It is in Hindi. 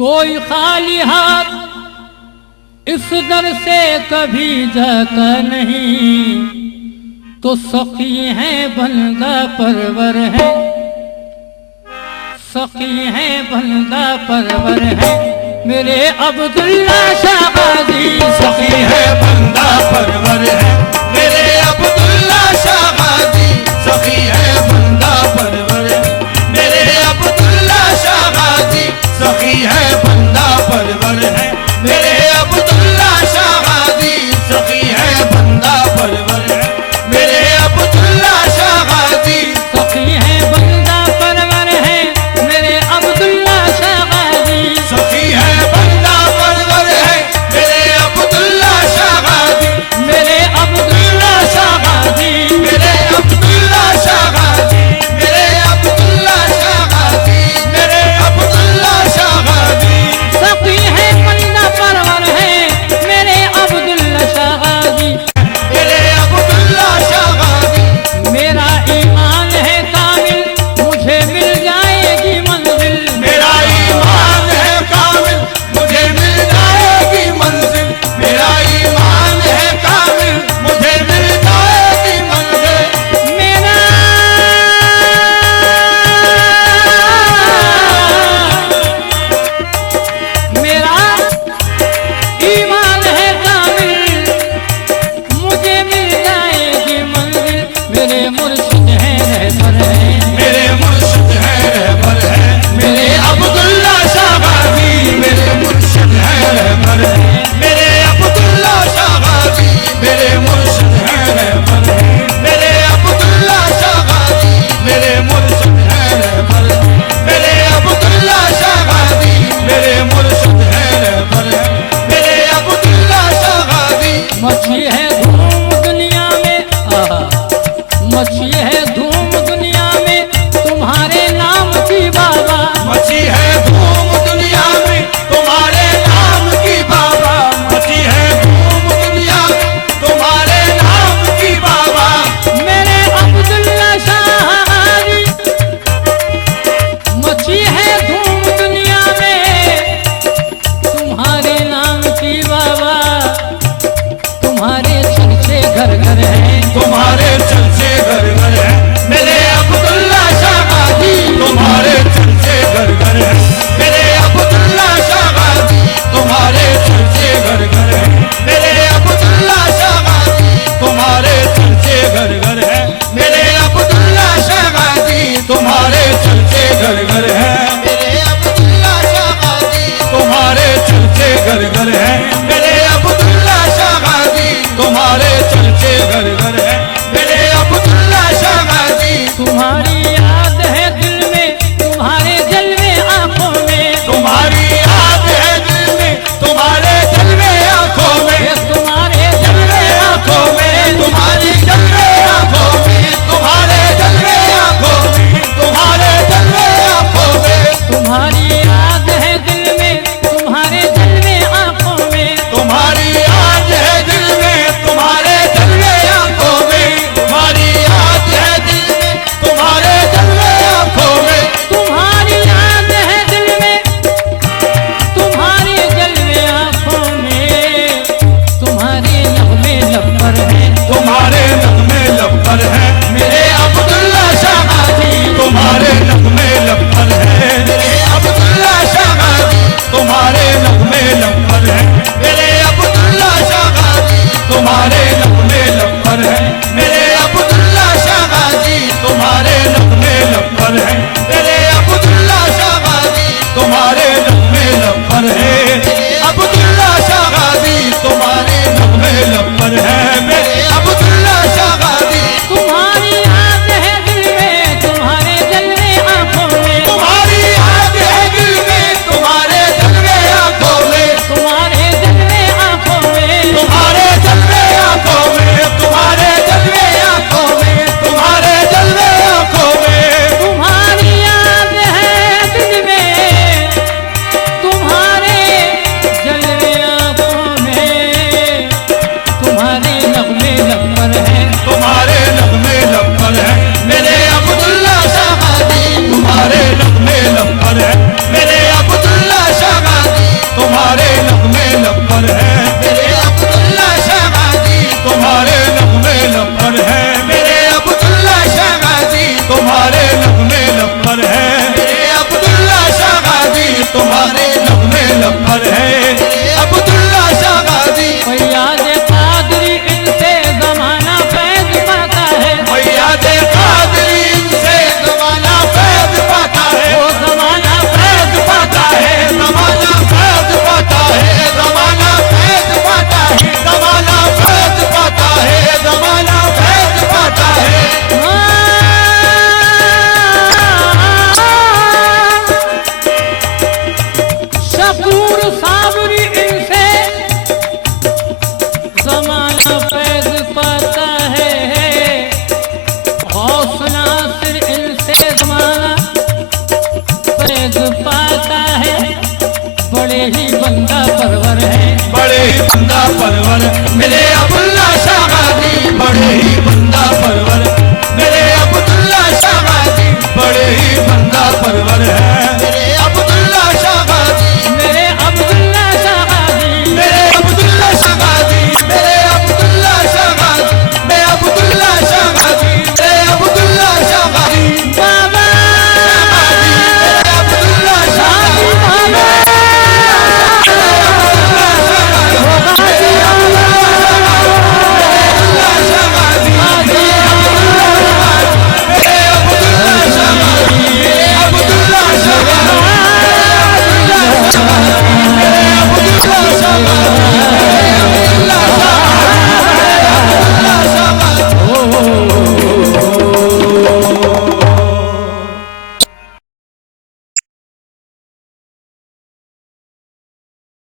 कोई खाली हाथ इस दर से कभी जाता नहीं, तो सखी है बंदा परवर है, सखी है बंदा परवर है मेरे अब्दुल्ला शाह गाजी। सखी है बंदा परवर है मेरे अब्दुल्ला शाह गाजी। सखी है बंदा परवर है मेरे अब्दुल्ला शाह गाजी। सखी है बंदा परवर है मेरे अब्दुल्ला शाह गाजी। सखी है बंदा परवर है मेरे अब्दुल्ला शाह गाजी। सखी है बंदा परवर है मेरे अब्दुल्ला शाह गाजी। सखी है बंदा परवर है मेरे अब्दुल्ला शाह गाजी। मेरे अब्दुल्ला शाह गाजी। मेरे अब्दुल्ला शाह गाजी। मेरे अब्दुल्ला शाह गाजी। मेरे अब्दुल्ला शाह गाजी। सखी है बंदा परवर है मेरे अब्दुल्ला शाह गाजी। मेरे अब्दुल्ला शाह गाजी। मेरा ईमान है कामिल मुझे मिल जाएगी मंजिल। मेरा ईमान है कामिल मुझे मिल जाएगी मंजिल। मेरा ईमान है कामिल मुझे मिल जाएगी मंजिल। मेरा ईमान है कामिल मुझे मिल जाएगी मंजिल। मेरे मुर्शिद है रहबर है, मेरे मुर्शिद है रहबर है मेरे अब्दुल्ला शाह गाजी। मेरे मुर्शिद है रहबर है मेरे अब्दुल्ला शाह गाजी। मेरे मुर्शिद है रहबर है मेरे अब्दुल्ला शाह गाजी। मेरे मुर्शिद है रहबर है मेरे अब्दुल्ला शाह गाजी। मेरे मुर्शिद है रहबर है मेरे अब्दुल्ला शाह गाजी। मची है धूम दुनिया में, मची है धूम दुनिया में तुम्हारे नाम की बाबा। मची है धूम दुनिया में तुम्हारे नाम की बाबा। मची है धूम दुनिया में तुम्हारे नाम की बाबा। मेरे अब्दुल्ला शाह गाजी। मची है धूम दुनिया में तुम्हारे नाम की बाबा। तुम्हारे चर्चे घर घर हैं, तुम्हारे चर्चे घर घर है मेरे अब्दुल्ला शाह गाजी। तुम्हारे चर्चे घर घर है मेरे अब्दुल्ला शाह गाजी। तुम्हारे चर्चे घर घर है मेरे अब्दुल्ला शाह गाजी। तुम्हारे चर्चे घर घर है मेरे अब्दुल्ला शाह गाजी। तुम्हारे चर्चे घर घर है